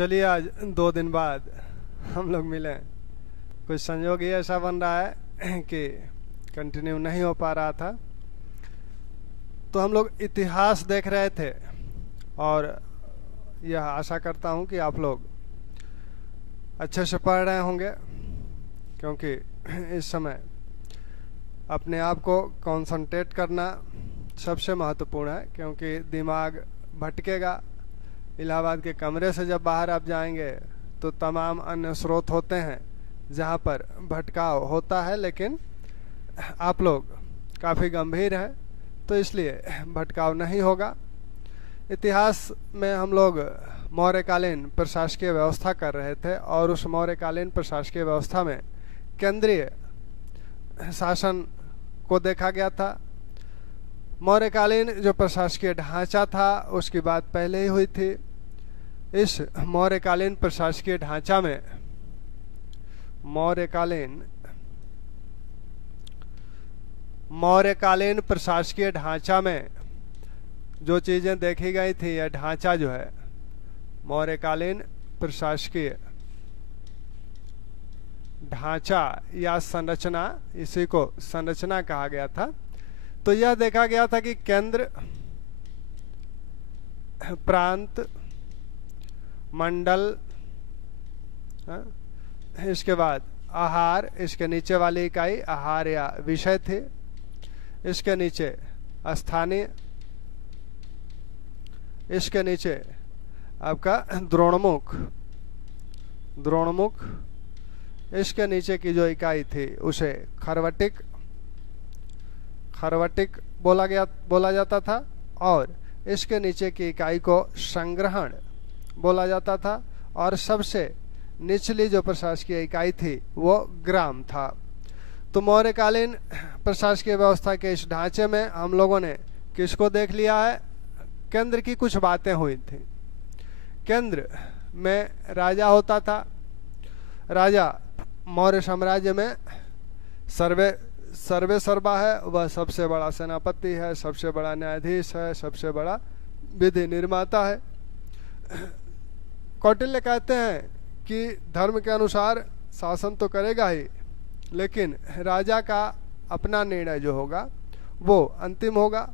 चलिए आज 2 दिन बाद हम लोग मिले। कुछ संयोग ही ऐसा बन रहा है कि कंटिन्यू नहीं हो पा रहा था, तो हम लोग इतिहास देख रहे थे और यह आशा करता हूं कि आप लोग अच्छे से पढ़ रहे होंगे, क्योंकि इस समय अपने आप को कंसंट्रेट करना सबसे महत्वपूर्ण है, क्योंकि दिमाग भटकेगा। इलाहाबाद के कमरे से जब बाहर आप जाएंगे तो तमाम अन्य स्रोत होते हैं जहां पर भटकाव होता है, लेकिन आप लोग काफ़ी गंभीर हैं तो इसलिए भटकाव नहीं होगा। इतिहास में हम लोग मौर्यकालीन प्रशासकीय व्यवस्था कर रहे थे और उस मौर्यकालीन प्रशासकीय व्यवस्था में केंद्रीय शासन को देखा गया था। मौर्यकालीन जो प्रशासकीय ढांचा था उसकी बात पहले ही हुई थी। इस मौर्यकालीन प्रशासकीय ढांचा में मौर्यकालीन प्रशासकीय ढांचा में जो चीजें देखी गई थी, यह ढांचा जो है मौर्यकालीन प्रशासकीय ढांचा या संरचना, इसी को संरचना कहा गया था। तो यह देखा गया था कि केंद्र, प्रांत, मंडल, इसके बाद आहार, इसके नीचे वाली इकाई आहार या विषय थी, इसके नीचे स्थानीय, इसके नीचे आपका द्रोणमुख, इसके नीचे की जो इकाई थी उसे खरवटिक बोला जाता था, और इसके नीचे की इकाई को संग्रहण बोला जाता था, और सबसे निचली जो प्रशासकीय इकाई थी वो ग्राम था। तो मौर्यकालीन प्रशासकीय व्यवस्था के इस ढांचे में हम लोगों ने किसको देख लिया है? केंद्र की कुछ बातें हुई थी। केंद्र में राजा होता था। राजा मौर्य साम्राज्य में सर्वे सर्वा है, वह सबसे बड़ा सेनापति है, सबसे बड़ा न्यायाधीश है, सबसे बड़ा विधि निर्माता है। कौटिल्य कहते हैं कि धर्म के अनुसार शासन तो करेगा ही, लेकिन राजा का अपना निर्णय जो होगा वो अंतिम होगा।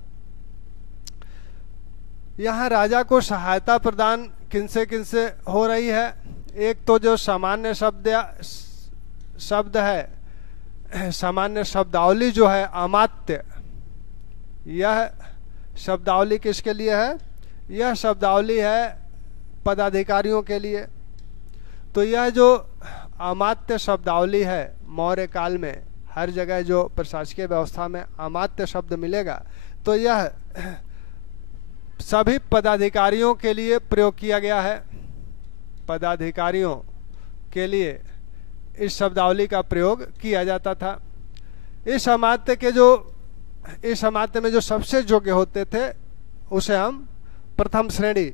यहाँ राजा को सहायता प्रदान किनसे हो रही है? एक तो जो सामान्य शब्द है, सामान्य शब्दावली जो है अमात्य, यह शब्दावली किसके लिए है? यह शब्दावली है पदाधिकारियों के लिए। तो यह जो अमात्य शब्दावली है, मौर्य काल में हर जगह जो प्रशासकीय व्यवस्था में अमात्य शब्द मिलेगा, तो यह सभी पदाधिकारियों के लिए प्रयोग किया गया है। पदाधिकारियों के लिए इस शब्दावली का प्रयोग किया जाता था। इस अमात्य में जो सबसे योग्य होते थे उसे हम प्रथम श्रेणी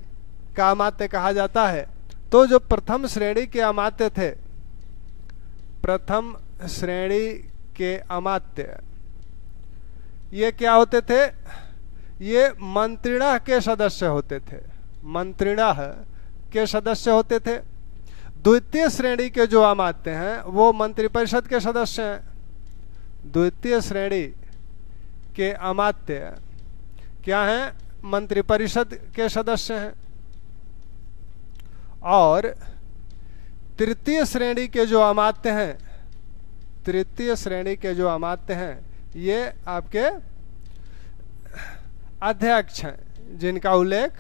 का अमात्य कहा जाता है। तो जो प्रथम श्रेणी के अमात्य थे, प्रथम श्रेणी के अमात्य, ये क्या होते थे? ये मंत्रिणा के सदस्य होते थे। मंत्रिणा के सदस्य होते थे। द्वितीय श्रेणी के जो अमात्य हैं वो मंत्रिपरिषद के सदस्य हैं। द्वितीय श्रेणी के अमात्य क्या हैं? मंत्रिपरिषद के सदस्य हैं। और तृतीय श्रेणी के जो अमात्य हैं, ये आपके अध्यक्ष हैं, जिनका उल्लेख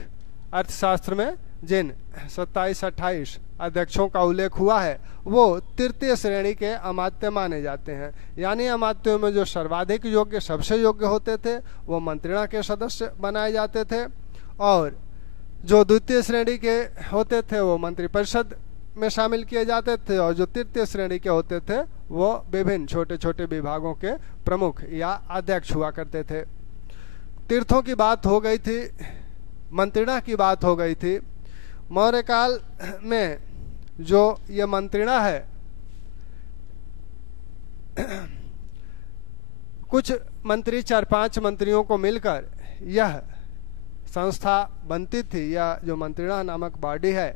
अर्थशास्त्र में जिन 27-28 अध्यक्षों का उल्लेख हुआ है वो तृतीय श्रेणी के अमात्य माने जाते हैं। यानी अमात्यों में जो सर्वाधिक योग्य, सबसे योग्य होते थे वो मंत्रिणा के सदस्य बनाए जाते थे, और जो द्वितीय श्रेणी के होते थे वो मंत्रिपरिषद में शामिल किए जाते थे, और जो तृतीय श्रेणी के होते थे वो विभिन्न छोटे छोटे विभागों के प्रमुख या अध्यक्ष हुआ करते थे। तीर्थों की बात हो गई थी, मंत्रिणा की बात हो गई थी। मौर्य काल में जो ये मंत्रिणा है, कुछ मंत्री 4-5 मंत्रियों को मिलकर यह संस्था बनती थी, या जो मंत्रिणा नामक बॉडी है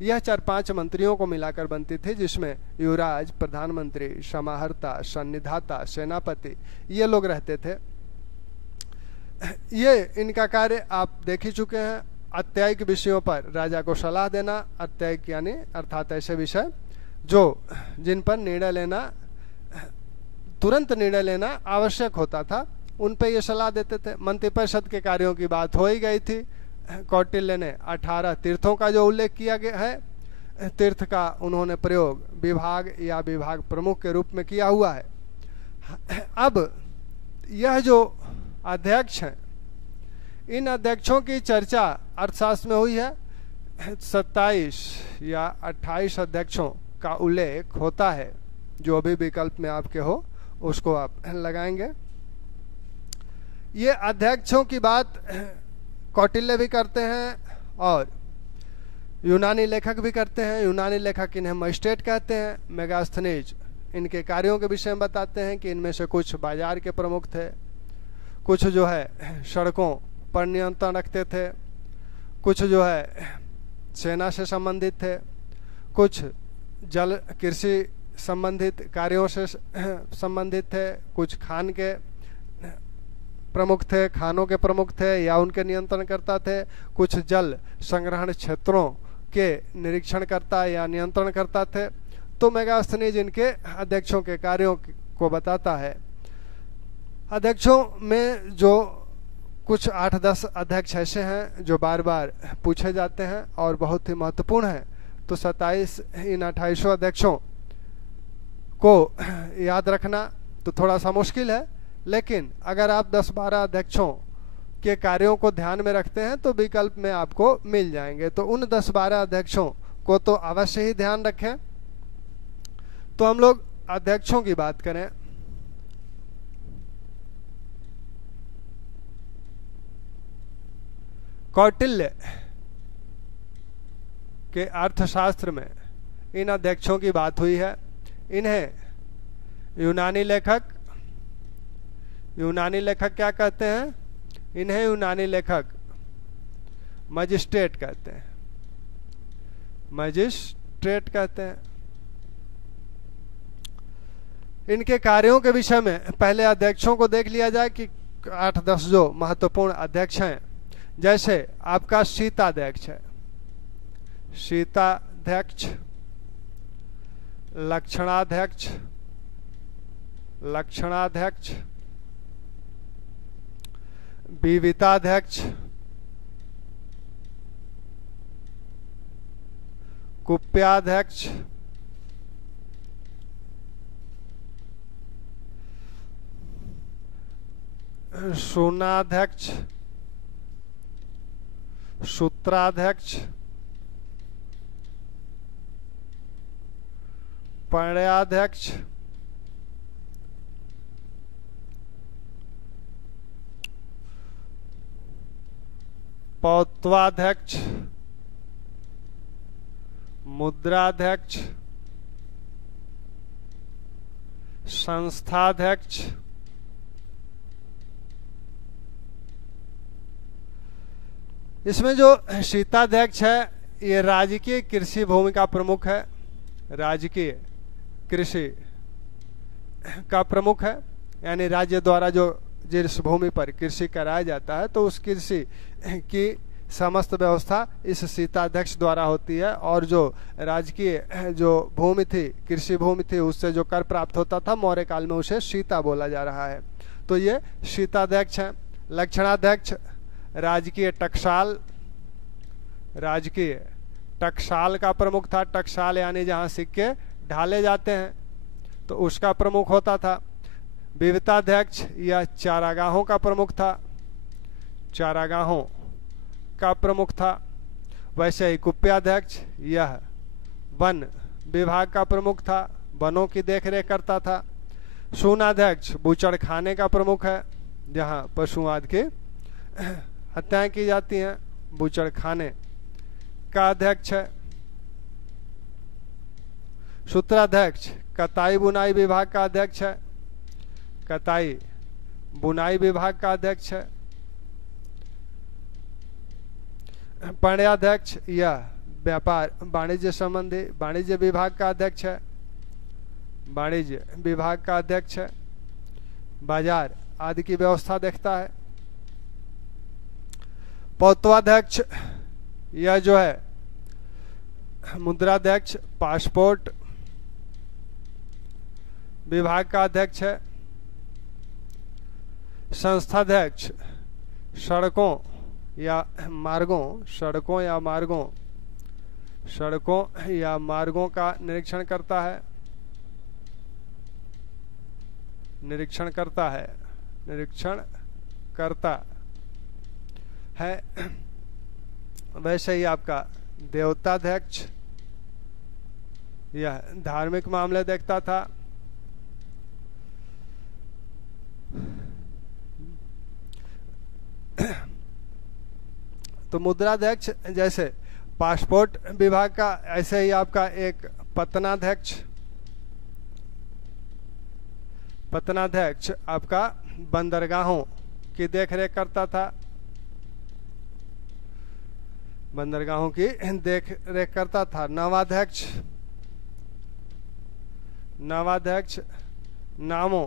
यह 4-5 मंत्रियों को मिलाकर बनती थी, जिसमें युवराज, प्रधानमंत्री, समाहर्ता, सन्निधाता, सेनापति ये लोग रहते थे। ये इनका कार्य आप देख ही चुके हैं। आत्यायिक विषयों पर राजा को सलाह देना, आत्यायिक यानी अर्थात ऐसे विषय जिन पर निर्णय लेना, तुरंत निर्णय लेना आवश्यक होता था, उन पे ये सलाह देते थे। मंत्रिपरिषद के कार्यों की बात हो ही गई थी। कौटिल्य ने 18 तीर्थों का जो उल्लेख किया गया है, तीर्थ का उन्होंने प्रयोग विभाग या विभाग प्रमुख के रूप में किया हुआ है। अब यह जो अध्यक्ष हैं, इन अध्यक्षों की चर्चा अर्थशास्त्र में हुई है। 27 या 28 अध्यक्षों का उल्लेख होता है। जो भी विकल्प में आपके हो उसको आप लगाएंगे। ये अध्यक्षों की बात कौटिल्य भी करते हैं और यूनानी लेखक भी करते हैं। यूनानी लेखक इन्हें मजिस्ट्रेट कहते हैं। मेगास्थनीज इनके कार्यों के विषय में बताते हैं कि इनमें से कुछ बाजार के प्रमुख थे, कुछ जो है सड़कों पर नियंत्रण रखते थे, कुछ जो है सेना से संबंधित थे, कुछ जल कृषि संबंधित कार्यों से संबंधित थे, कुछ खान के प्रमुख थे, खानों के प्रमुख थे या उनके नियंत्रण करता थे, कुछ जल संग्रहण क्षेत्रों के निरीक्षण करता या नियंत्रण करता थे। तो मेगास्थनीज इनके अध्यक्षों के कार्यों को बताता है। अध्यक्षों में जो कुछ 8-10 अध्यक्ष ऐसे हैं जो बार बार पूछे जाते हैं और बहुत ही महत्वपूर्ण हैं। तो 27 इन 28 अध्यक्षों को याद रखना तो थोड़ा सा मुश्किल है, लेकिन अगर आप 10-12 अध्यक्षों के कार्यों को ध्यान में रखते हैं तो विकल्प में आपको मिल जाएंगे। तो उन 10-12 अध्यक्षों को तो अवश्य ही ध्यान रखें। तो हम लोग अध्यक्षों की बात करें। कौटिल्य के अर्थशास्त्र में इन अध्यक्षों की बात हुई है। इन्हें यूनानी लेखक क्या कहते हैं? इन्हें यूनानी लेखक मजिस्ट्रेट कहते हैं। मजिस्ट्रेट कहते हैं। इनके कार्यों के विषय में पहले अध्यक्षों को देख लिया जाए कि 8-10 जो महत्वपूर्ण अध्यक्ष हैं। जैसे आपका शीताध्यक्ष है, शीताध्यक्ष, लक्षणाध्यक्ष, लक्षणाध्यक्ष, विविताध्यक्ष, कुप्याध्यक्ष, शून्याध्यक्ष, सूत्राध्यक्ष, पर्याध्यक्ष, पौत्वाध्यक्ष, मुद्राध्यक्ष, संस्थाध्यक्ष, इसमें जो शीताध्यक्ष है ये राजकीय कृषि भूमि का प्रमुख है। राजकीय कृषि का प्रमुख है, यानी राज्य द्वारा जो जिस भूमि पर कृषि कराया जाता है तो उस कृषि की समस्त व्यवस्था इस शीताध्यक्ष द्वारा होती है। और जो राजकीय जो भूमि थी, कृषि भूमि थी, उससे जो कर प्राप्त होता था मौर्य काल में उसे शीता बोला जा रहा है। तो ये शीताध्यक्ष है। लक्षणाध्यक्ष राजकीय टकसाल, राजकीय टकसाल का प्रमुख था। टकसाल यानी जहाँ सिक्के ढाले जाते हैं तो उसका प्रमुख होता था। विविताध्यक्ष यह चारागाहों का प्रमुख था, चारागाहों का प्रमुख था। वैसे ही कुप्याध्यक्ष यह वन विभाग का प्रमुख था, वनों की देखरेख करता था। शून्याध्यक्ष बूचड़ खाने का प्रमुख है, जहाँ पशु आदि की हत्याएं की जाती हैं, बूचड़ खाने का अध्यक्ष है। सूत्राध्यक्ष कताई बुनाई विभाग का अध्यक्ष है, कताई बुनाई विभाग का अध्यक्ष है। पर्याध्यक्ष यह व्यापार वाणिज्य संबंधी वाणिज्य विभाग का अध्यक्ष है, वाणिज्य विभाग का अध्यक्ष है, बाजार आदि की व्यवस्था देखता है। पौत्वाध्यक्ष यह जो है मुद्राध्यक्ष पासपोर्ट विभाग का अध्यक्ष है। संस्थाध्यक्ष सड़कों या मार्गों का निरीक्षण करता है, निरीक्षण करता है। वैसे ही आपका देवताध्यक्ष यह धार्मिक मामले देखता था। तो मुद्राध्यक्ष जैसे पासपोर्ट विभाग का, ऐसे ही आपका एक पत्तनाध्यक्ष आपका बंदरगाहों की देखरेख करता था, बंदरगाहों की देखरेख करता था। नवाध्यक्ष नामों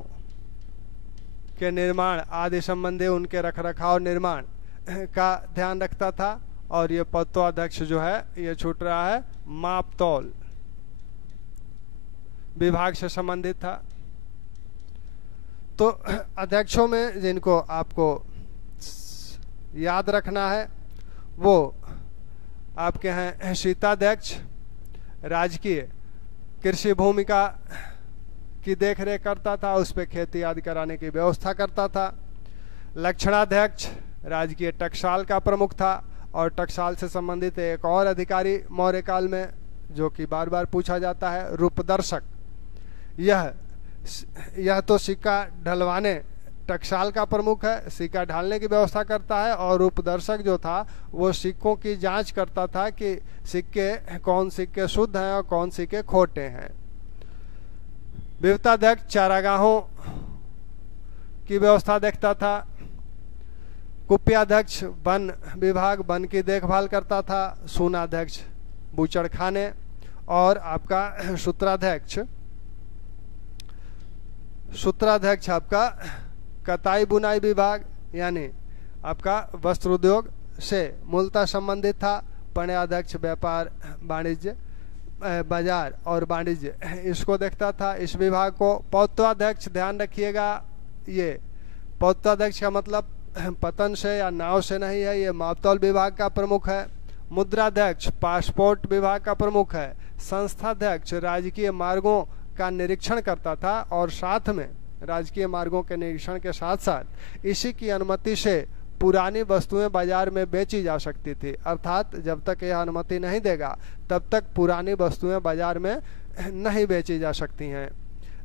के निर्माण आदि संबंधी उनके रखरखाव निर्माण का ध्यान रखता था। और ये पौत्वाध्यक्ष जो है ये छूट रहा है, माप तौल विभाग से संबंधित था। तो अध्यक्षों में जिनको आपको याद रखना है वो आपके हैं शीताध्यक्ष, राजकीय कृषि भूमिका की देखरेख करता था, उस पर खेती आदि कराने की व्यवस्था करता था। लक्षणाध्यक्ष राजकीय टकसाल का प्रमुख था, और टकसाल से संबंधित एक और अधिकारी मौर्य काल में जो कि बार बार पूछा जाता है, रूपदर्शक। यह तो सिक्का ढलवाने टकसाल का प्रमुख है, सिक्का ढालने की व्यवस्था करता है, और रूपदर्शक जो था वो सिक्कों की जांच करता था कि कौन सिक्के शुद्ध हैं और कौन सिक्के खोटे हैं। विविताध्यक्ष चारागाहों की व्यवस्था देखता था। कुप्याध्यक्ष वन विभाग वन की देखभाल करता था। सूनाध्यक्ष बूचड़खाने, और आपका सूत्राध्यक्ष आपका कताई बुनाई विभाग यानी आपका वस्त्र उद्योग से मूलतः संबंधित था। पण्याध्यक्ष व्यापार वाणिज्य बाजार और वाणिज्य इसको देखता था, इस विभाग को। पौत्वाध्यक्ष ध्यान रखिएगा, ये पौत्वाध्यक्ष का मतलब पतन से या नाव से नहीं है, ये मापतौल विभाग का प्रमुख है। मुद्राध्यक्ष पासपोर्ट विभाग का प्रमुख है। संस्थाध्यक्ष राजकीय मार्गों का निरीक्षण करता था, और साथ में राजकीय मार्गों के निरीक्षण के साथ साथ इसी की अनुमति से पुरानी वस्तुएं बाजार में बेची जा सकती थी, अर्थात जब तक यह अनुमति नहीं देगा तब तक पुरानी वस्तुएं बाजार में नहीं बेची जा सकती हैं।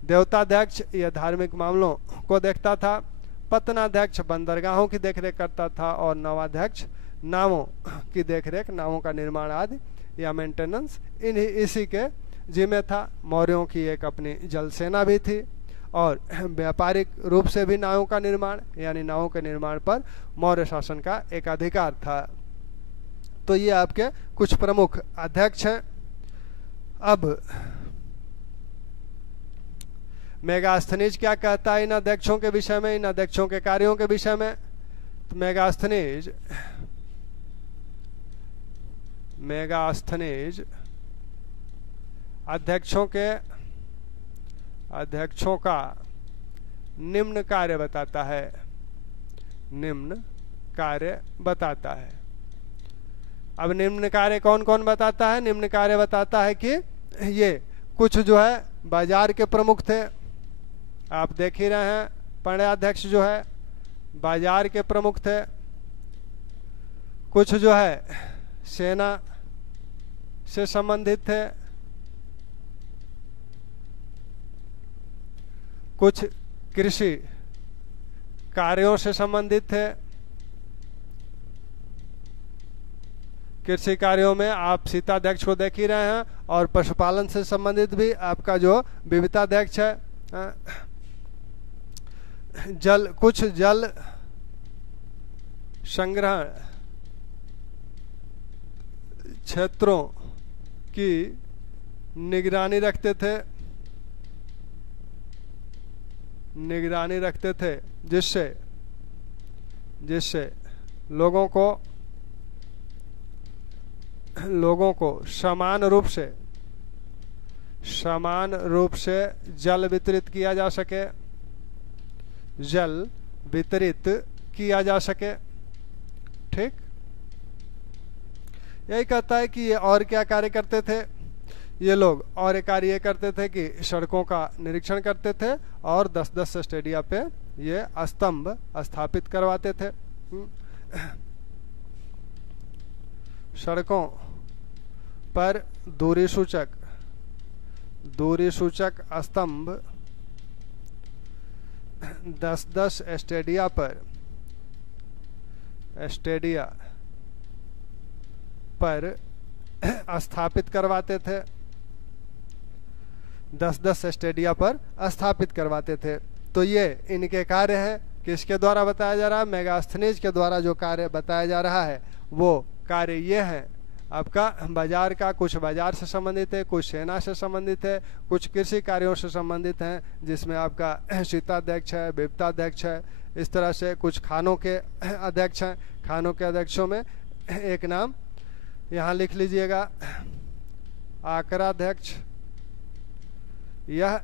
देवताध्यक्ष यह धार्मिक मामलों को देखता था। पत्तनाध्यक्ष बंदरगाहों की देखरेख करता था, और नवाध्यक्ष नावों की देखरेख, नावों का निर्माण आदि या मेंटेनेंस इसी के जिम्मे था। मौर्यों की एक अपनी जल सेना भी थी, और व्यापारिक रूप से भी नावों का निर्माण यानी नावों के निर्माण पर मौर्य शासन का एक अधिकार था। तो ये आपके कुछ प्रमुख अध्यक्ष हैं। अब मेगास्थनीज क्या कहता है इन अध्यक्षों के विषय में, इन अध्यक्षों के कार्यों के विषय में? तो मेगास्थनीज अध्यक्षों का निम्न कार्य बताता है। अब निम्न कार्य कौन कौन बताता है? निम्न कार्य बताता है कि ये कुछ जो है बाजार के प्रमुख थे, आप देख ही रहे हैं। पण्याध्यक्ष जो है बाजार के प्रमुख थे। कुछ जो है सेना से संबंधित थे, कुछ कृषि कार्यों से संबंधित थे। कृषि कार्यों में आप शीताध्यक्ष को देख ही रहे हैं, और पशुपालन से संबंधित भी आपका जो विविताध्यक्ष है। कुछ जल संग्रहण क्षेत्रों की निगरानी रखते थे, जिससे लोगों को समान रूप से जल वितरित किया जा सके। ठीक, यही कहता है कि ये और क्या कार्य करते थे ये लोग। और एक कार्य ये करते थे कि सड़कों का निरीक्षण करते थे और 10-10 स्टेडिया पे ये स्तंभ स्थापित करवाते थे। सड़कों पर दूरी सूचक स्तंभ 10-10 स्टेडिया पर स्थापित करवाते थे। 10-10 स्टेडिया पर स्थापित करवाते थे। तो ये इनके कार्य है। किसके द्वारा बताया जा रहा है? मेगास्थनीज के द्वारा जो कार्य बताया जा रहा है वो कार्य ये है आपका बाजार का। कुछ बाजार से संबंधित है, कुछ सेना से संबंधित है, कुछ कृषि कार्यों से संबंधित हैं, जिसमें आपका शीताध्यक्ष है, विपताध्यक्ष है, इस तरह से कुछ खानों के अध्यक्ष हैं। खानों के अध्यक्षों में एक नाम यहाँ लिख लीजिएगा, आकराध्यक्ष। यह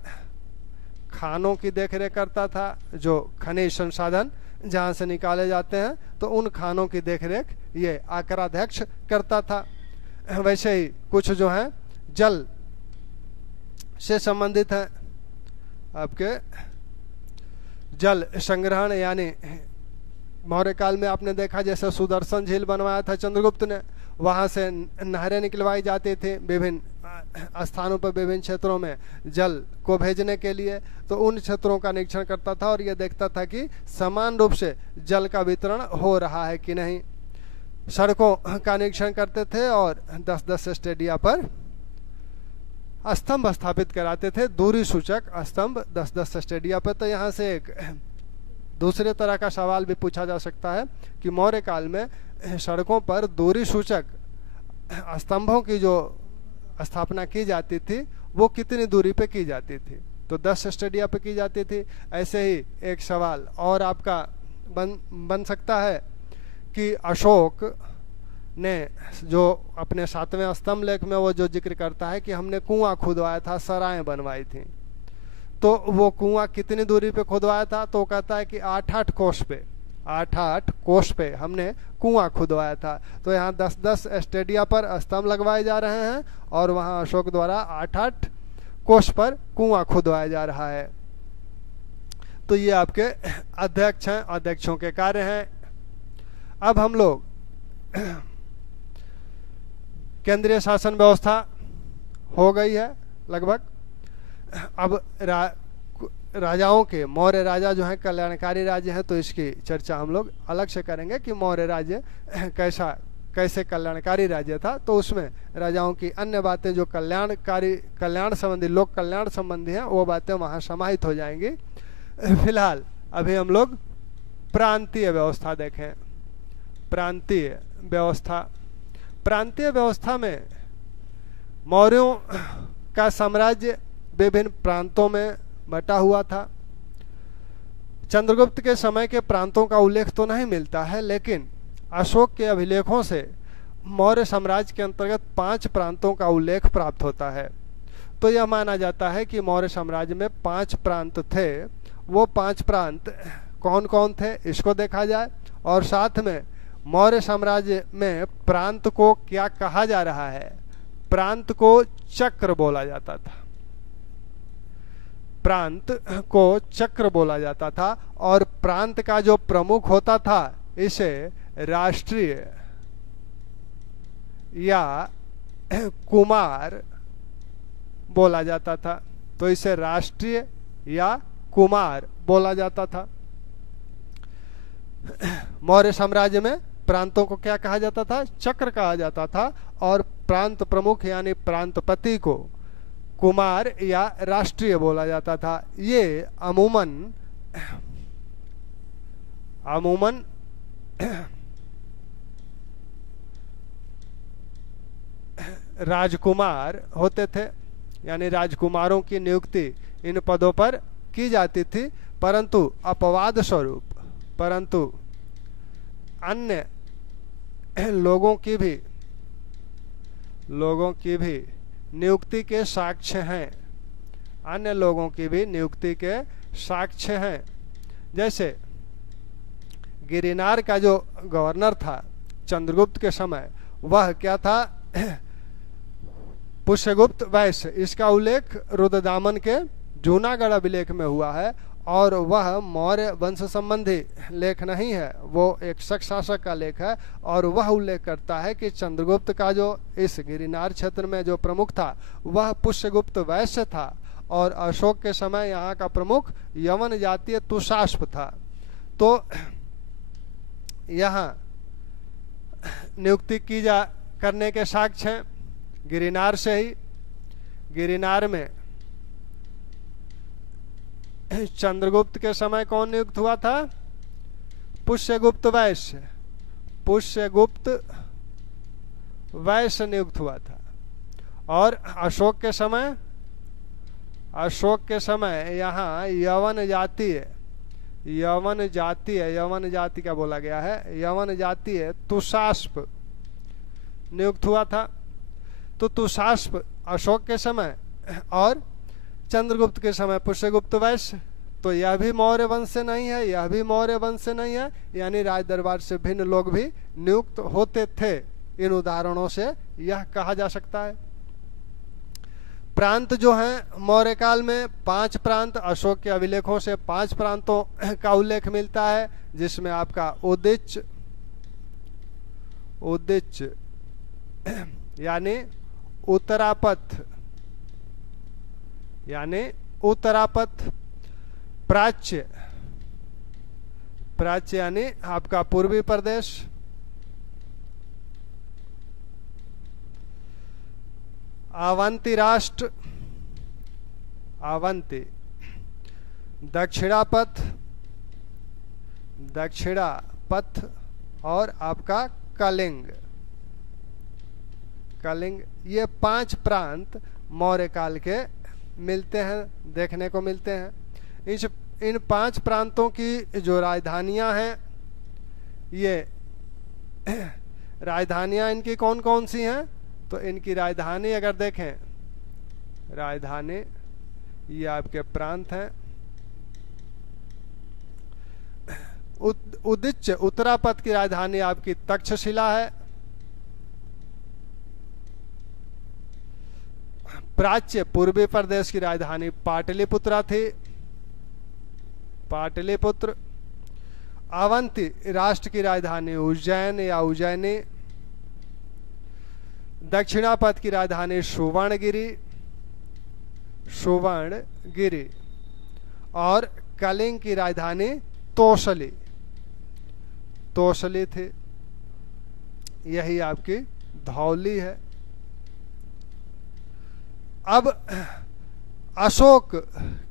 खानों की देखरेख करता था, जो खनिज संसाधन जहाँ से निकाले जाते हैं, तो उन खानों की देखरेख ये आकराध्यक्ष करता था। वैसे ही कुछ जो है जल से संबंधित है, आपके जल संग्रहण, यानी मौर्य काल में आपने देखा जैसे सुदर्शन झील बनवाया था चंद्रगुप्त ने, वहां से नहरें निकलवाई जाती थी विभिन्न स्थानों पर, विभिन्न क्षेत्रों में जल को भेजने के लिए। तो उन क्षेत्रों का निरीक्षण करता था और ये देखता था कि समान रूप से जल का वितरण हो रहा है कि नहीं। सड़कों का निरीक्षण करते थे और 10-10 स्टेडिया पर स्तंभ स्थापित कराते थे, दूरी सूचक स्तंभ 10-10 स्टेडिया पर। तो यहाँ से एक दूसरे तरह का सवाल भी पूछा जा सकता है कि मौर्य काल में सड़कों पर दूरी सूचक स्तंभों की जो स्थापना की जाती थी वो कितनी दूरी पे की जाती थी? तो 10 स्टेडिया पे की जाती थी। ऐसे ही एक सवाल और आपका बन सकता है कि अशोक ने जो अपने 7वें स्तंभ लेख में वो जो जिक्र करता है कि हमने कुआं खुदवाया था, सराय बनवाई थी, तो वो कुआं कितनी दूरी पे खुदवाया था? तो कहता है कि 8-8 कोस पे हमने कुआं खुदवाया था। तो यहाँ 10-10 स्टेडिया पर स्तंभ लगवाए जा रहे हैं और वहाँ अशोक द्वारा 8-8 कोस पर कुआं खुदवाया जा रहा है। तो ये आपके अध्यक्ष हैं, अध्यक्षों के कार्य हैं। अब हम लोग केंद्रीय शासन व्यवस्था हो गई है लगभग। अब राजाओं के, मौर्य राजा जो है कल्याणकारी राज्य है, तो इसकी चर्चा हम लोग अलग से करेंगे कि मौर्य राज्य कैसे कल्याणकारी राज्य था। तो उसमें राजाओं की अन्य बातें जो कल्याण संबंधी, लोक कल्याण संबंधी हैं, वो बातें वहाँ समाहित हो जाएंगी। फिलहाल अभी हम लोग प्रांतीय व्यवस्था देखें। प्रांतीय व्यवस्था में मौर्यों का साम्राज्य विभिन्न प्रांतों में बटा हुआ था। चंद्रगुप्त के समय के प्रांतों का उल्लेख तो नहीं मिलता है, लेकिन अशोक के अभिलेखों से मौर्य साम्राज्य के अंतर्गत 5 प्रांतों का उल्लेख प्राप्त होता है। तो यह माना जाता है कि मौर्य साम्राज्य में 5 प्रांत थे। वो 5 प्रांत कौन कौन थे इसको देखा जाए, और साथ में मौर्य साम्राज्य में प्रांत को क्या कहा जा रहा है। प्रांत को चक्र बोला जाता था, प्रांत को चक्र बोला जाता था, और प्रांत का जो प्रमुख होता था इसे राष्ट्रीय या कुमार बोला जाता था। तो इसे राष्ट्रीय या कुमार बोला जाता था। मौर्य साम्राज्य में प्रांतों को क्या कहा जाता था? चक्र कहा जाता था, और प्रांत प्रमुख यानी प्रांतपति को कुमार या राष्ट्रीय बोला जाता था। ये अमूमन राजकुमार होते थे, यानी राजकुमारों की नियुक्ति इन पदों पर की जाती थी, परंतु अपवाद स्वरूप, परंतु अन्य लोगों की भी नियुक्ति के साक्ष्य हैं, अन्य लोगों की भी नियुक्ति के साक्ष्य हैं। जैसे गिरिनार का जो गवर्नर था चंद्रगुप्त के समय, वह क्या था? पुष्यगुप्त वैश्य। इसका उल्लेख रुद्रदामन के जूनागढ़ अभिलेख में हुआ है, और वह मौर्य वंश संबंधी लेख नहीं है, वो एक शक शासक का लेख है। और वह उल्लेख करता है कि चंद्रगुप्त का जो इस गिरिनार क्षेत्र में जो प्रमुख था वह पुष्यगुप्त वैश्य था, और अशोक के समय यहाँ का प्रमुख यवन जातीय तुषास्प था। तो यहाँ नियुक्ति की करने के साक्ष्य हैं गिरिनार से ही। गिरिनार में चंद्रगुप्त के समय कौन नियुक्त हुआ था? पुष्यगुप्त वैश्य। पुष्यगुप्त वैश्य नियुक्त हुआ था। और अशोक के समय यहाँ यवन जाति का बोला गया है, यवन जातीय तुषास्प नियुक्त हुआ था। तो तुषास्प अशोक के समय और चंद्रगुप्त के समय पुष्यगुप्त वैश्य। तो यह भी मौर्य वंश से नहीं है, यह भी मौर्य वंश से नहीं है, यानी राज दरबार से भिन्न लोग भी नियुक्त होते थे। इन उदाहरणों से यह कहा जा सकता है। प्रांत जो हैं मौर्य काल में 5 प्रांत, अशोक के अभिलेखों से 5 प्रांतों का उल्लेख मिलता है, जिसमें आपका उदिच यानी उत्तरापथ, प्राच्य यानी आपका पूर्वी प्रदेश, अवंती राष्ट्र, दक्षिणापथ और आपका कलिंग। ये 5 प्रांत मौर्य काल के मिलते हैं, देखने को मिलते हैं। इन 5 प्रांतों की जो राजधानियां हैं, ये राजधानियां इनकी कौन कौन सी हैं? तो इनकी राजधानी अगर देखें, राजधानी ये आपके प्रांत हैं। उदिच उत्तरापथ की राजधानी आपकी तक्षशिला है। प्राच्य पूर्वी प्रदेश की राजधानी पाटलिपुत्रा थी, पाटलिपुत्र। अवंती राष्ट्र की राजधानी उज्जैन या उज्जैनी। दक्षिणापथ की राजधानी सुवर्णगिरी और कलिंग की राजधानी तोसली थी। यही आपकी धौली है। अब अशोक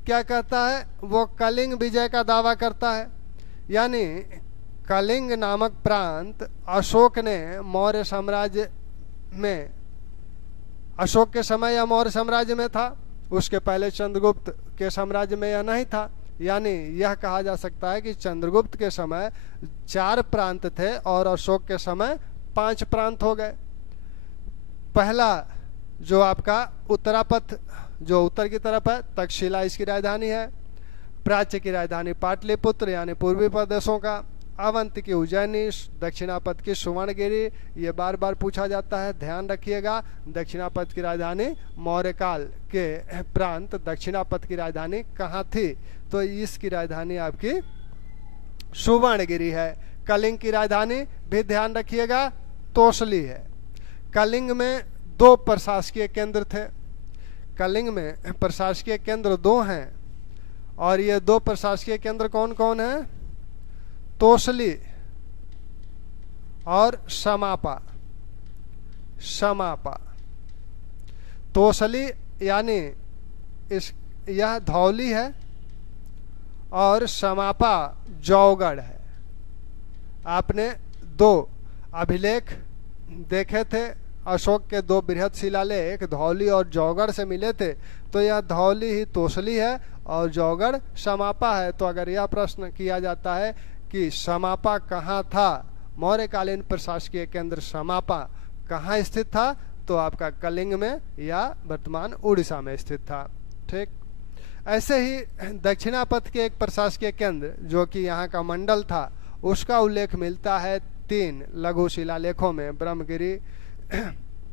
क्या कहता है? वो कलिंग विजय का दावा करता है, यानी कलिंग नामक प्रांत अशोक ने मौर्य साम्राज्य में, अशोक के समय यह मौर्य साम्राज्य में था, उसके पहले चंद्रगुप्त के साम्राज्य में यह नहीं था। यानी यह कहा जा सकता है कि चंद्रगुप्त के समय 4 प्रांत थे और अशोक के समय 5 प्रांत हो गए। पहला जो आपका उत्तरापथ, जो उत्तर की तरफ है, तक्षशिला इसकी राजधानी है। प्राच्य की राजधानी पाटलिपुत्र यानी पूर्वी प्रदेशों का। अवंती की उज्जैनी, दक्षिणापथ की सुवर्णगिरी। ये बार बार पूछा जाता है, ध्यान रखिएगा। दक्षिणापथ की राजधानी मौर्य काल के प्रांत दक्षिणापथ की राजधानी कहाँ थी? तो इसकी राजधानी आपकी सुवर्णगिरी है। कलिंग की राजधानी भी ध्यान रखिएगा तोसली है। कलिंग में 2 प्रशासकीय केंद्र थे। कलिंग में प्रशासकीय केंद्र 2 हैं, और ये 2 प्रशासकीय केंद्र कौन कौन है? तोसली और समापा। तोसली यानी यह धौली है, और समापा जौगढ़ है। आपने 2 अभिलेख देखे थे अशोक के दो बृहद शिलालेख धौली और जौगढ़ से मिले थे, तो यह धौली ही तोसली है और जौगढ़ समापा है। तो अगर यह प्रश्न किया जाता है कि समापा कहाँ था, मौर्यकालीन प्रशासकीय केंद्र समापा कहाँ स्थित था, तो आपका कलिंग में या वर्तमान उड़ीसा में स्थित था। ठीक, ऐसे ही दक्षिणापथ के एक प्रशासकीय केंद्र जो कि यहाँ का मंडल था, उसका उल्लेख मिलता है 3 लघु शिलालेखों में, ब्रह्मगिरी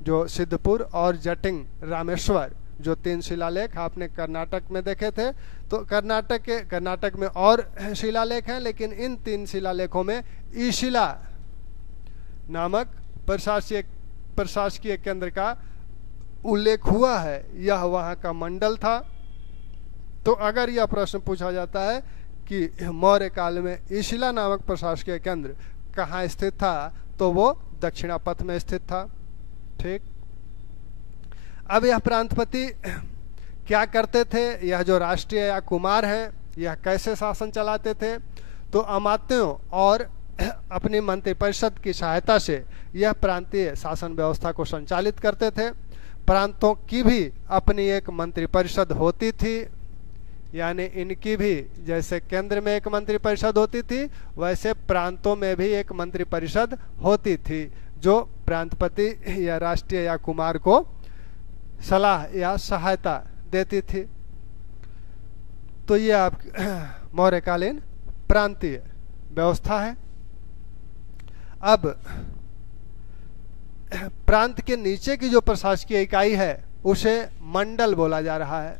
जो सिद्धपुर और जटिंग रामेश्वर, जो 3 शिलालेख आपने कर्नाटक में देखे थे। तो कर्नाटक में और शिलालेख हैं, लेकिन इन 3 शिलालेखों में ईशिला नामक प्रशासकीय केंद्र का उल्लेख हुआ है। यह वहाँ का मंडल था। तो अगर यह प्रश्न पूछा जाता है कि मौर्य काल में ईशिला नामक प्रशासकीय केंद्र कहाँ स्थित था, तो वो दक्षिणापथ में स्थित था। ठीक, अब यह प्रांतपति क्या करते थे, यह जो राष्ट्रीय या कुमार हैं, यह कैसे शासन चलाते थे? तो अमात्यों और अपनी मंत्रिपरिषद की सहायता से यह प्रांतीय शासन व्यवस्था को संचालित करते थे। प्रांतों की भी अपनी एक मंत्रिपरिषद होती थी, यानी इनकी भी जैसे केंद्र में एक मंत्रिपरिषद होती थी, वैसे प्रांतों में भी एक मंत्रिपरिषद होती थी, जो प्रांतपति या राष्ट्रीय या कुमार को सलाह या सहायता देती थी। तो ये आप मौर्यकालीन प्रांतीय व्यवस्था है। अब प्रांत के नीचे की जो प्रशासकीय इकाई है उसे मंडल बोला जा रहा है।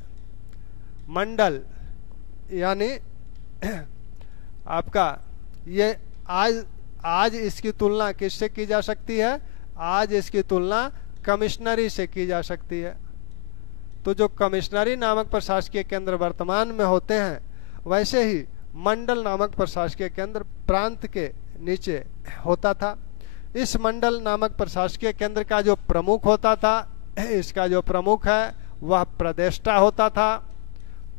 मंडल यानी आपका ये आज इसकी तुलना किससे की जा सकती है? आज इसकी तुलना कमिश्नरी से की जा सकती है। तो जो कमिश्नरी नामक प्रशासकीय केंद्र वर्तमान में होते हैं, वैसे ही मंडल नामक प्रशासकीय केंद्र प्रांत के नीचे होता था। इस मंडल नामक प्रशासकीय केंद्र का जो प्रमुख होता था, इसका जो प्रमुख है वह प्रदेष्टा होता था,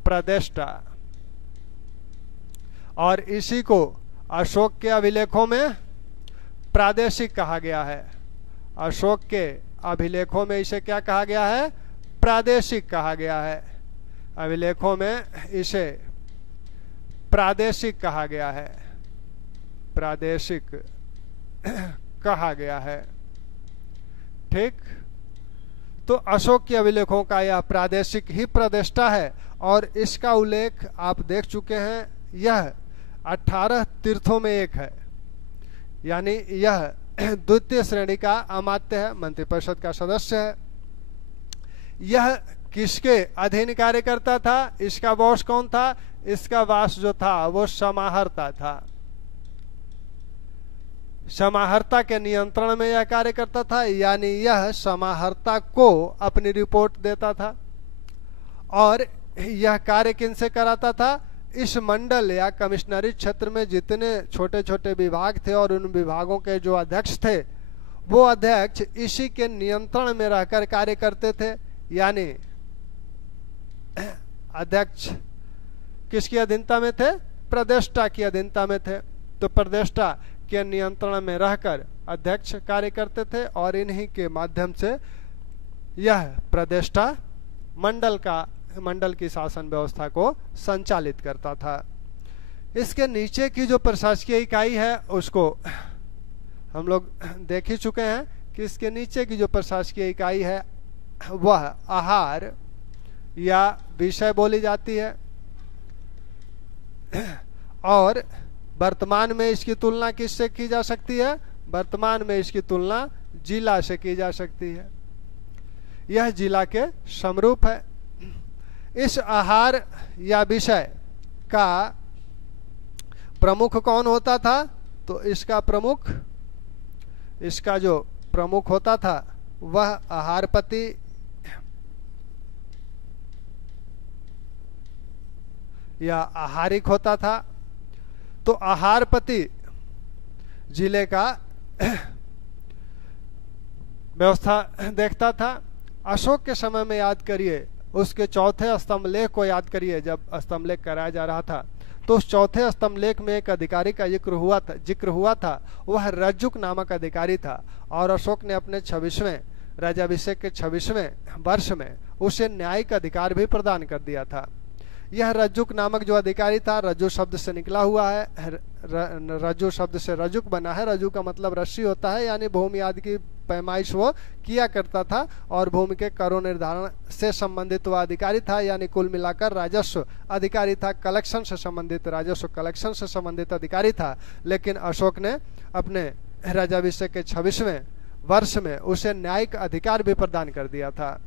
प्रदेष्टा। और इसी को अशोक के अभिलेखों में प्रादेशिक कहा गया है। अशोक के अभिलेखों में इसे क्या कहा गया है? प्रादेशिक कहा गया है। अभिलेखों में इसे प्रादेशिक कहा गया है, प्रादेशिक कहा गया है। ठीक, तो अशोक के अभिलेखों का यह प्रादेशिक ही प्रदेष्टा है और इसका उल्लेख आप देख चुके हैं। यह 18 तीर्थों में एक है, यानी यह द्वितीय श्रेणी का अमात्य है, मंत्रिपरिषद का सदस्य है। यह किसके अधीन कार्य करता था? इसका बॉस कौन था? इसका बॉस जो था वो समाहर्ता था। समाहर्ता के नियंत्रण में यह कार्य करता था, यानी यह समाहर्ता को अपनी रिपोर्ट देता था। और यह कार्य किनसे कराता था? इस मंडल या कमिश्नरी क्षेत्र में जितने छोटे छोटे विभाग थे और उन विभागों के जो अध्यक्ष थे, वो अध्यक्ष इसी के नियंत्रण में रहकर कार्य करते थे। यानी अध्यक्ष किसकी अधीनता में थे? प्रदेष्टा की अधीनता में थे। तो प्रदेष्टा के नियंत्रण में रहकर अध्यक्ष कार्य करते थे और इन्हीं के माध्यम से यह प्रदेष्टा मंडल की शासन व्यवस्था को संचालित करता था। इसके नीचे की जो प्रशासकीय इकाई है उसको हम लोग देख ही चुके हैं कि इसके नीचे की जो प्रशासकीय इकाई है वह आहार या विषय बोली जाती है। और वर्तमान में इसकी तुलना किससे की जा सकती है? वर्तमान में इसकी तुलना जिला से की जा सकती है। यह जिला के समरूप है। इस आहार या विषय का प्रमुख कौन होता था? तो इसका जो प्रमुख होता था वह आहारपति या आहारिक होता था। तो आहारपति जिले का व्यवस्था देखता था। अशोक के समय में याद करिए, उसके चौथे स्तंभलेख को याद करिए। जब स्तंभलेख कराया जा रहा था तो उस चौथे स्तंभलेख में एक अधिकारी का जिक्र हुआ था। वह रज्जुक नामक अधिकारी था और अशोक ने अपने 26वें राज्याभिषेक के 26वें वर्ष में उसे न्यायिक अधिकार भी प्रदान कर दिया था। यह रज्जुक नामक जो अधिकारी था, रज्जु शब्द से निकला हुआ है, रज्जु शब्द से रजुक बना है। रज्जु का मतलब रस्सी होता है, यानी भूमि आदि की पैमाइश वो किया करता था और भूमि के करों निर्धारण से संबंधित वह अधिकारी था, यानी कुल मिलाकर राजस्व अधिकारी था। कलेक्शन से संबंधित, राजस्व कलेक्शन से संबंधित अधिकारी था। लेकिन अशोक ने अपने राज्याभिषेक के 26वें वर्ष में उसे न्यायिक अधिकार भी प्रदान कर दिया था।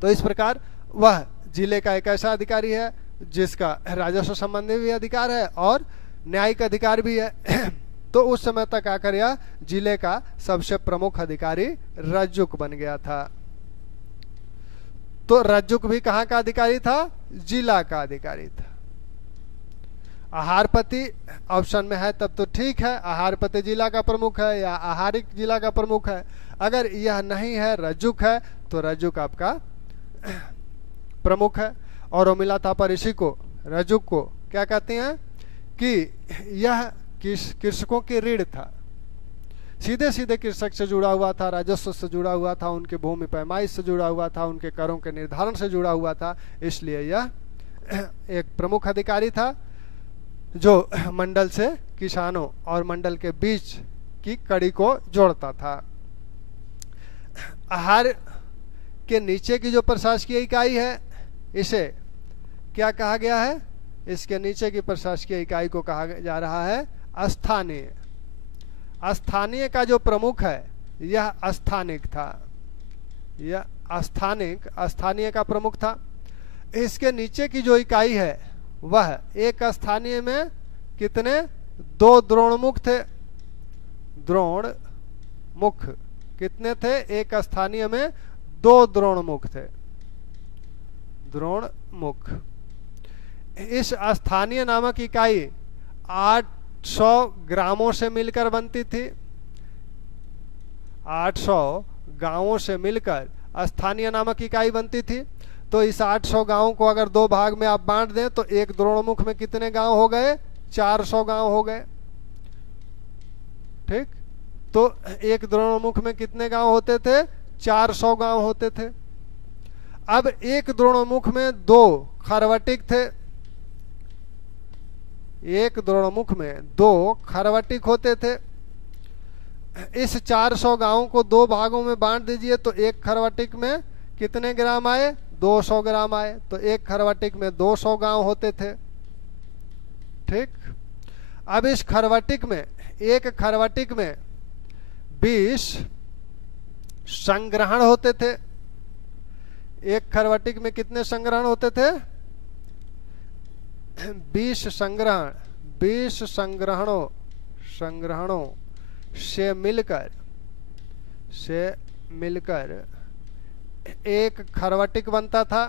तो इस प्रकार वह जिले का एक ऐसा अधिकारी है जिसका राजस्व संबंधी भी अधिकार है और न्यायिक अधिकार भी है। तो उस समय तक आकर यह जिले का सबसे प्रमुख अधिकारी रज्जुक बन गया था। तो रज्जुक भी कहाँ का अधिकारी था? जिला का अधिकारी था। आहारपति ऑप्शन में है तब तो ठीक है, आहारपति जिला का प्रमुख है या आहारिक जिला का प्रमुख है। अगर यह नहीं है, रज्जुक है, तो रज्जुक आपका प्रमुख है। और मिला था पर इसी को, रज्जुक को क्या कहते हैं कि यह कृषकों की रीढ़ था, सीधे सीधे कृषक से जुड़ा हुआ था, राजस्व से जुड़ा हुआ था, उनके भूमि पैमाइश से जुड़ा हुआ था, उनके करों के निर्धारण से जुड़ा हुआ था। इसलिए यह एक प्रमुख अधिकारी था जो मंडल से किसानों और मंडल के बीच की कड़ी को जोड़ता था। आहार के नीचे की जो प्रशासकीय इकाई है, इसे क्या कहा गया है? इसके नीचे की प्रशासकीय इकाई को कहा जा रहा है स्थानीय। स्थानीय का जो प्रमुख है यह स्थानिक था, यह स्थानीय का प्रमुख था। इसके नीचे की जो इकाई है वह एक स्थानीय में कितने? 2 द्रोणमुख थे। द्रोणमुख कितने थे? एक स्थानीय में 2 द्रोणमुख थे। द्रोणमुख। इस स्थानीय नामक इकाई 800 ग्रामों से मिलकर बनती थी। 800 गांवों से मिलकर स्थानीय नामक इकाई बनती थी। तो इस 800 गांवों को अगर 2 भाग में आप बांट दें तो एक द्रोणमुख में कितने गांव हो गए? 400 गांव हो गए। ठीक, तो एक द्रोणमुख में कितने गांव होते थे? 400 गांव होते थे। अब एक द्रोणमुख में 2 खरवटिक थे। एक द्रोणमुख में 2 खरवटिक होते थे। इस 400 गांवों को 2 भागों में बांट दीजिए तो एक खरवटिक में कितने ग्राम आए? 200 ग्राम आए। तो एक खरवटिक में 200 गांव होते थे। ठीक, अब इस खरवटिक में, एक खरवटिक में 20 संग्रहण होते थे। एक खरवटिक में कितने संग्रहण होते थे? 20 संग्रहण। 20 संग्रहणों से मिलकर एक खरवटिक बनता था।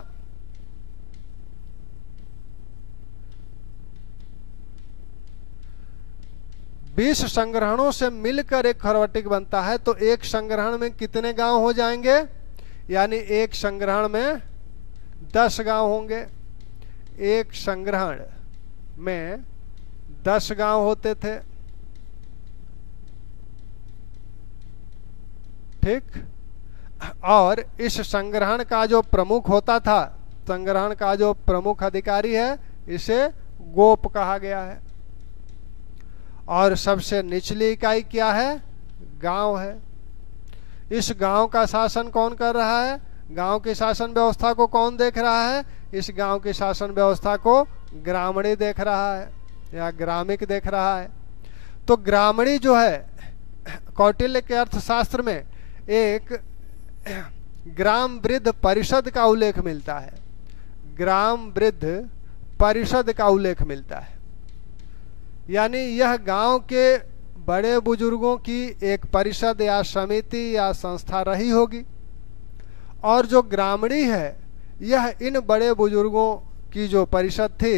बीस संग्रहणों से मिलकर एक खरवटिक बनता है। तो एक संग्रहण में कितने गांव हो जाएंगे? यानी एक संग्रहण में 10 गांव होंगे। एक संग्रहण में 10 गांव होते थे। ठीक, और इस संग्रहण का जो प्रमुख होता था, संग्रहण का जो प्रमुख अधिकारी है, इसे गोप कहा गया है। और सबसे निचली इकाई क्या है? गांव है। इस गांव का शासन कौन कर रहा है? गांव की शासन व्यवस्था को कौन देख रहा है? इस गांव की शासन व्यवस्था को ग्रामणी देख रहा है या ग्रामिक देख रहा है। तो ग्रामणी जो है, कौटिल्य के अर्थशास्त्र में एक ग्राम वृद्ध परिषद का उल्लेख मिलता है। ग्राम वृद्ध परिषद का उल्लेख मिलता है, यानी यह गांव के बड़े बुजुर्गों की एक परिषद या समिति या संस्था रही होगी। और जो ग्रामणी है, यह इन बड़े बुजुर्गों की जो परिषद थी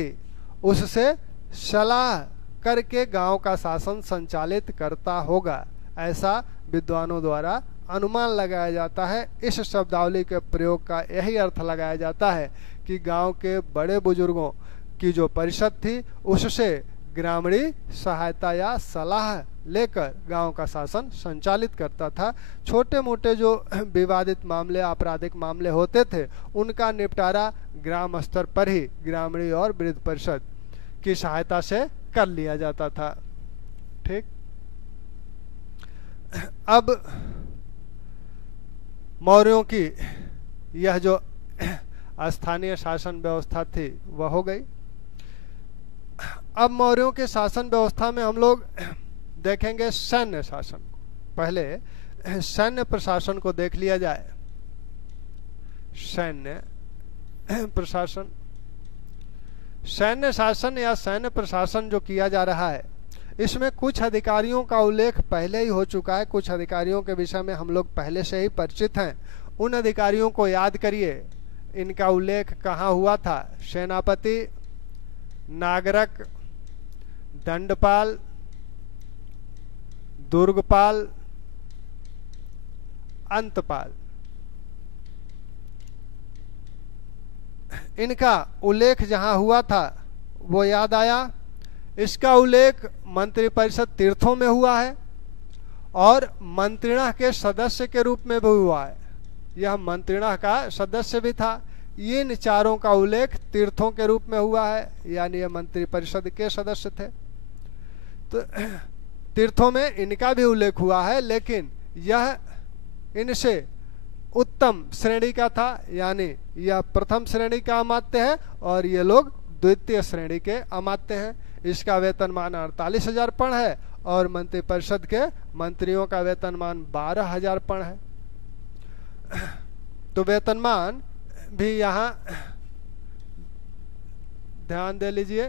उससे सलाह करके गांव का शासन संचालित करता होगा, ऐसा विद्वानों द्वारा अनुमान लगाया जाता है। इस शब्दावली के प्रयोग का यही अर्थ लगाया जाता है कि गांव के बड़े बुजुर्गों की जो परिषद थी उससे ग्रामीणी सहायता या सलाह लेकर गांव का शासन संचालित करता था। छोटे मोटे जो विवादित मामले, आपराधिक मामले होते थे, उनका निपटारा ग्राम स्तर पर ही ग्रामीण और वृद्ध परिषद की सहायता से कर लिया जाता था। ठीक। अब मौर्यों की यह जो स्थानीय शासन व्यवस्था थी वह हो गई। अब मौर्यों के शासन व्यवस्था में हम लोग देखेंगे सैन्य शासन। पहले सैन्य प्रशासन को देख लिया जाए। सैन्य प्रशासन, सैन्य शासन या सैन्य प्रशासन जो किया जा रहा है, इसमें कुछ अधिकारियों का उल्लेख पहले ही हो चुका है। कुछ अधिकारियों के विषय में हम लोग पहले से ही परिचित हैं। उन अधिकारियों को याद करिए, इनका उल्लेख कहाँ हुआ था। सेनापति, नागरक, दंडपाल, दुर्गपाल, अंतपाल, इनका उल्लेख जहां हुआ था वो याद आया। इसका उल्लेख मंत्रिपरिषद तीर्थों में हुआ है और मंत्रिणा के सदस्य के रूप में भी हुआ है। यह मंत्रिणा का सदस्य भी था। इन चारों का उल्लेख तीर्थों के रूप में हुआ है, यानी यह मंत्रिपरिषद के सदस्य थे। तो तीर्थों में इनका भी उल्लेख हुआ है, लेकिन यह इनसे उत्तम श्रेणी का था, यानी यह प्रथम श्रेणी का अमात्य है और ये लोग द्वितीय श्रेणी के अमात्य हैं। इसका वेतनमान 48,000 पण है और मंत्रिपरिषद के मंत्रियों का वेतनमान 12,000 पण है। तो वेतनमान भी यहाँ ध्यान दे लीजिए।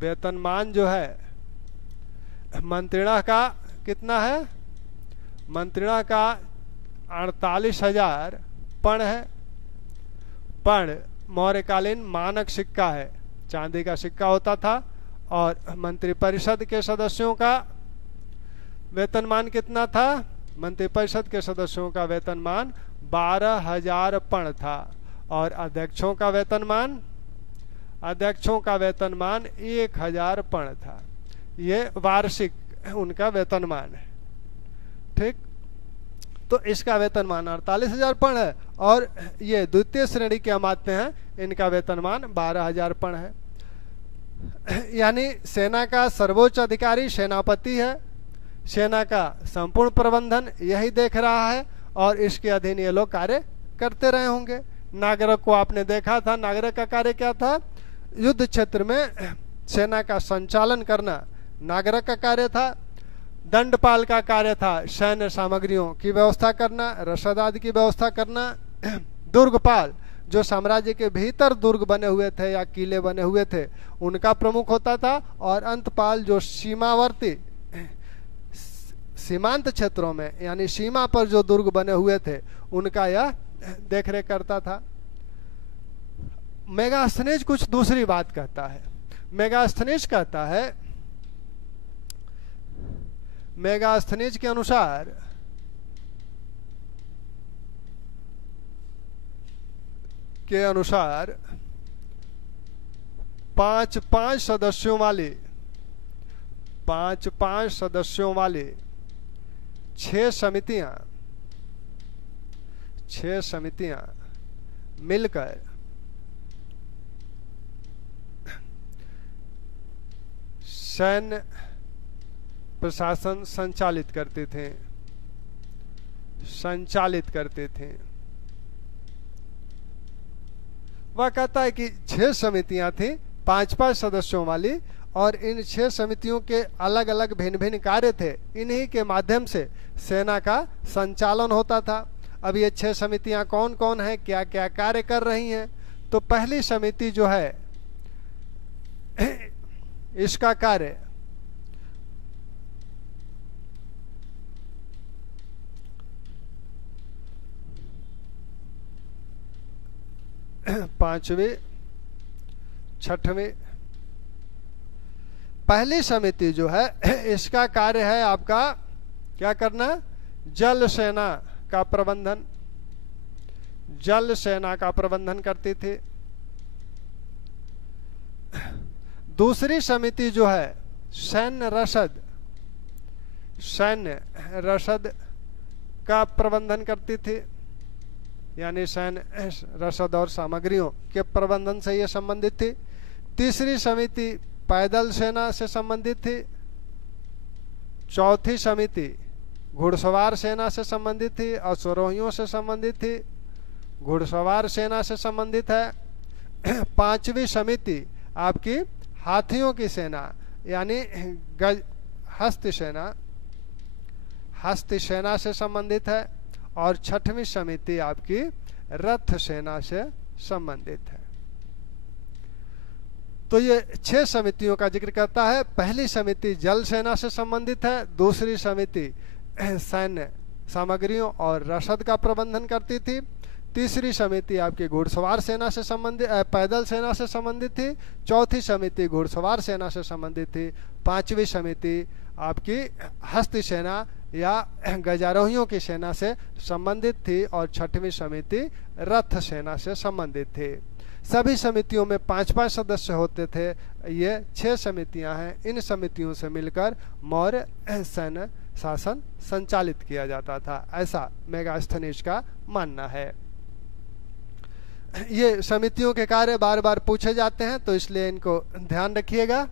वेतनमान जो है मंत्रिणा का कितना है? मंत्रिणा का 48,000 पण है। पण मौर्यकालीन मानक सिक्का है, चांदी का सिक्का होता था। और मंत्रिपरिषद के सदस्यों का वेतनमान कितना था? मंत्रिपरिषद के सदस्यों का वेतनमान 12,000 पण था। और अध्यक्षों का वेतनमान 1,000 पण था। ये वार्षिक उनका वेतनमान है। ठीक। तो इसका वेतनमान 48,000 पण है और ये द्वितीय श्रेणी के अमात्य हैं, इनका वेतनमान 12,000 पण है। यानी सेना का सर्वोच्च अधिकारी सेनापति है। सेना का संपूर्ण प्रबंधन यही देख रहा है और इसके अधीन ये लोग कार्य करते रहे होंगे। नागरिक को आपने देखा था, नागरिक का कार्य क्या था? युद्ध क्षेत्र में सेना का संचालन करना नागरिक का कार्य था। दंडपाल का कार्य था सैन्य सामग्रियों की व्यवस्था करना, रसद आदि की व्यवस्था करना। दुर्गपाल जो साम्राज्य के भीतर दुर्ग बने हुए थे या किले बने हुए थे, उनका प्रमुख होता था। और अंतपाल जो सीमावर्ती सीमांत क्षेत्रों में यानी सीमा पर जो दुर्ग बने हुए थे, उनका यह देखरेख करता था। मेगास्थनीज कुछ दूसरी बात कहता है। मेगास्थनीज कहता है, मेगास्थनीज के अनुसार पांच सदस्यों वाली 6 समितियां मिलकर सैन्य प्रशासन संचालित करते थे। वह कहता है कि 6 समितियां थी 5-5 सदस्यों वाली, और इन 6 समितियों के अलग अलग भिन्न भिन्न कार्य थे। इन्हीं के माध्यम से सेना का संचालन होता था। अब ये 6 समितियां कौन कौन है, क्या क्या कार्य कर रही हैं? तो पहली समिति जो है, इसका कार्य पांचवी, छठवीं, पहली समिति जो है इसका कार्य है आपका क्या करना? जल सेना का प्रबंधन। जल सेना का प्रबंधन करती थी। दूसरी समिति जो है सैन्य रसद सैन्य रसद का प्रबंधन करती थी, यानी सैन्य रसद और सामग्रियों के प्रबंधन से यह संबंधित थी। तीसरी समिति पैदल सेना से संबंधित थी। चौथी समिति घुड़सवार सेना से संबंधित थी, अश्वरोहियों से संबंधित थी, घुड़सवार सेना से संबंधित है। पांचवी समिति आपकी हाथियों की सेना यानी हस्ती सेना से संबंधित है। और छठवीं समिति आपकी रथ सेना से संबंधित है। तो ये 6 समितियों का जिक्र करता है। पहली समिति जल सेना से संबंधित है, दूसरी समिति सैन्य सामग्रियों और रसद का प्रबंधन करती थी, तीसरी समिति आपकी घुड़सवार सेना से संबंधित पैदल सेना से संबंधित थी, चौथी समिति घुड़सवार सेना से संबंधित थी, पांचवी समिति आपकी हस्ती सेना या गजारोहियों की सेना से संबंधित थी और छठवीं समिति रथ सेना से संबंधित थी। सभी समितियों में 5-5 सदस्य होते थे। ये 6 समितियां हैं। इन समितियों से मिलकर मौर्य सैन्य शासन संचालित किया जाता था, ऐसा मेगास्थनीज का मानना है। ये समितियों के कार्य बार बार पूछे जाते हैं, तो इसलिए इनको ध्यान रखिएगा।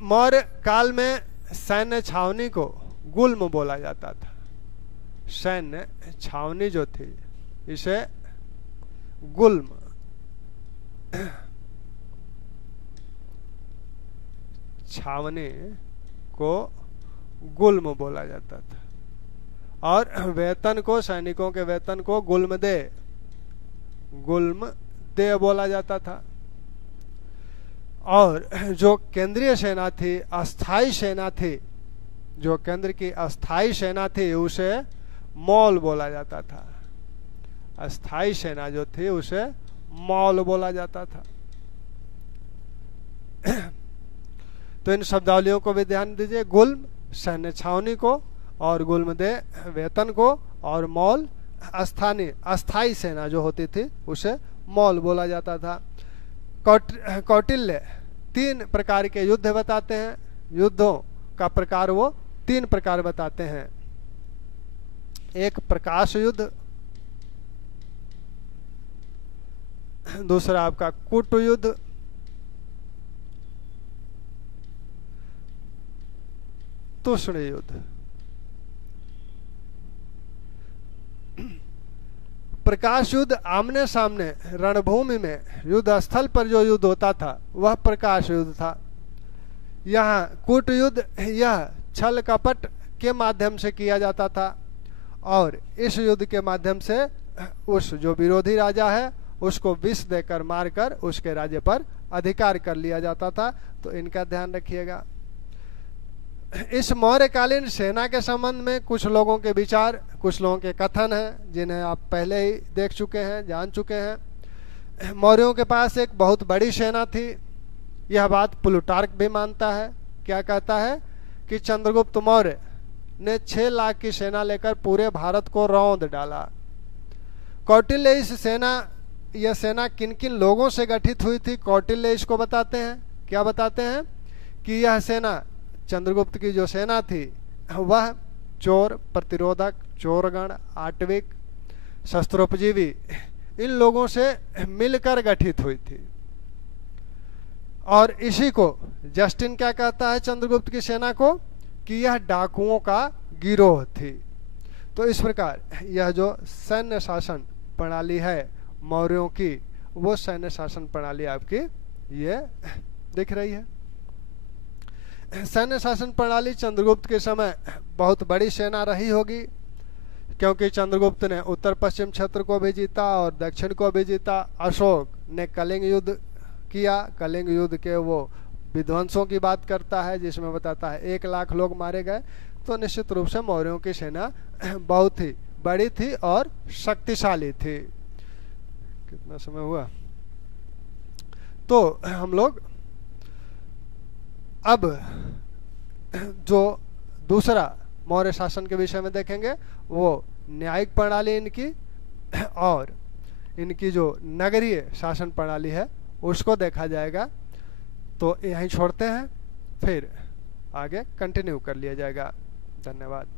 मौर्य काल में सैन्य छावनी को गुल्म बोला जाता था। सैन्य छावनी जो थी इसे गुल्म छावनी को गुल्म बोला जाता था। और वेतन को, सैनिकों के वेतन को गुल्म दे बोला जाता था। और जो केंद्रीय सेना थी, अस्थाई सेना थी, जो केंद्र की अस्थाई सेना थी उसे मौल बोला जाता था। अस्थाई सेना जो थी उसे मौल बोला जाता था। तो इन शब्दावलियों को भी ध्यान दीजिए। गुल्म सैन्य छावनी को, और गुल्मदे वेतन को, और मौल अस्थाई सेना जो होती थी उसे मौल बोला जाता था। कौटिल्य 3 प्रकार के युद्ध बताते हैं। युद्धों का प्रकार वो 3 प्रकार बताते हैं। एक प्रकाश युद्ध, दूसरा आपका कूट युद्ध, तूष्ण युद्ध। प्रकाश युद्ध आमने सामने रणभूमि में युद्ध स्थल पर जो युद्ध होता था वह प्रकाश युद्ध था। यहाँ कूट युद्ध यह छल कपट के माध्यम से किया जाता था, और इस युद्ध के माध्यम से उस जो विरोधी राजा है उसको विष देकर मारकर उसके राज्य पर अधिकार कर लिया जाता था। तो इनका ध्यान रखिएगा। इस मौर्यकालीन सेना के संबंध में कुछ लोगों के विचार, कुछ लोगों के कथन हैं जिन्हें आप पहले ही देख चुके हैं, जान चुके हैं। मौर्यों के पास एक बहुत बड़ी सेना थी। यह बात प्लूटार्क भी मानता है। क्या कहता है कि चंद्रगुप्त मौर्य ने 6 लाख की सेना लेकर पूरे भारत को रौंद डाला। कौटिल्य यह सेना किन किन लोगों से गठित हुई थी, कौटिल्य इसको बताते हैं। क्या बताते हैं कि यह सेना, चंद्रगुप्त की जो सेना थी वह चोर, प्रतिरोधक, चोरगण, आटविक, शस्त्रोपजीवी इन लोगों से मिलकर गठित हुई थी। और इसी को जस्टिन क्या कहता है चंद्रगुप्त की सेना को, कि यह डाकुओं का गिरोह थी। तो इस प्रकार यह जो सैन्य शासन प्रणाली है मौर्यों की, वो सैन्य शासन प्रणाली आपकी ये दिख रही है। सैन्य शासन प्रणाली चंद्रगुप्त के समय बहुत बड़ी सेना रही होगी, क्योंकि चंद्रगुप्त ने उत्तर पश्चिम क्षेत्र को भी जीता और दक्षिण को भी जीता। अशोक ने कलिंग युद्ध किया। कलिंग युद्ध के वो विध्वंसों की बात करता है जिसमें बताता है 1 लाख लोग मारे गए। तो निश्चित रूप से मौर्यों की सेना बहुत ही बड़ी थी और शक्तिशाली थी। कितना समय हुआ? तो हम लोग अब जो दूसरा मौर्य शासन के विषय में देखेंगे वो न्यायिक प्रणाली इनकी, और इनकी जो नगरीय शासन प्रणाली है उसको देखा जाएगा। तो यहीं छोड़ते हैं, फिर आगे कंटिन्यू कर लिया जाएगा। धन्यवाद।